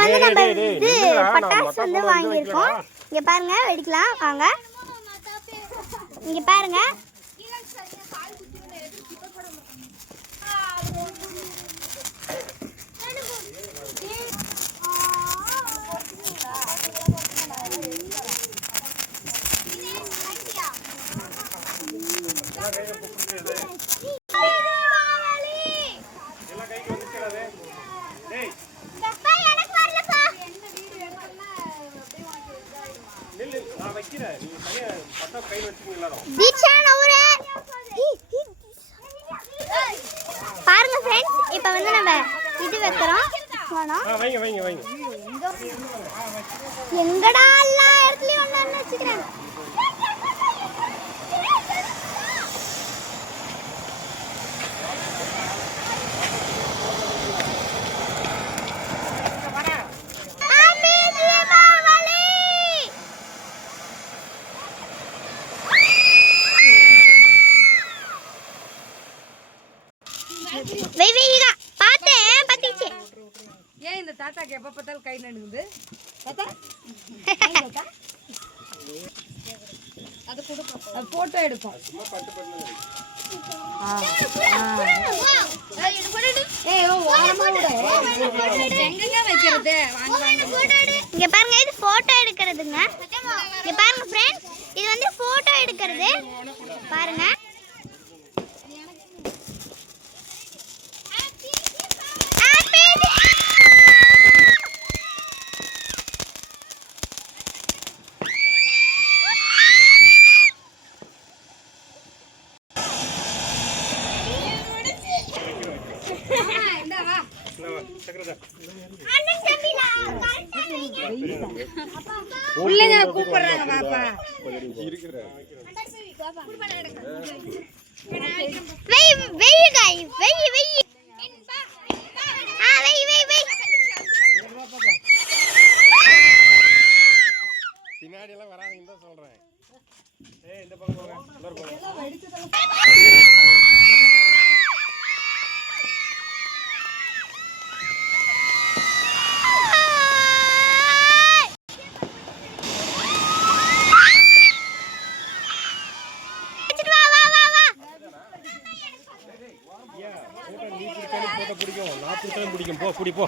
வந்து நம்ம இது பட்டாசு வந்து வாங்கியிருக்கோம். இங்க பாருங்க, வெடிக்கலாம் வாங்க. இங்க பாருங்க. பாருங்க फ्रेंड्स, இப்போ வந்து நம்ம இது வைக்கிறோம். எங்கடா எல்லா இடத்துலயும் ஒண்ணு வச்சுக்கிறேன். ஏன் இந்த தாத்தாக்கு எப்ப பார்த்தாலும் கை நடுங்குது? தாத்தா அது கொடுப்போம், போட்டோ எடுப்போம். இங்க பாருங்க, இது போட்டோ எடுக்கிறதுங்க. இங்க பாருங்க फ्रेंड्स, இது வந்து போட்டோ எடுக்கிறது. பாருங்க. பிள்ளைங்க கூப்பிடுறாங்க பாப்பா. வெய் வெய் गाइस, வெய் வெய். வெய் வெய் வெய். பின்னாடி எல்லாம் வராதீங்கன்னு தான் சொல்றேன். இந்த பக்கம் போங்க, இன்னொரு பக்கம். பிடிக்கும், நான் பிடிச்சாலும் பிடிக்கும். போ, குடி போ.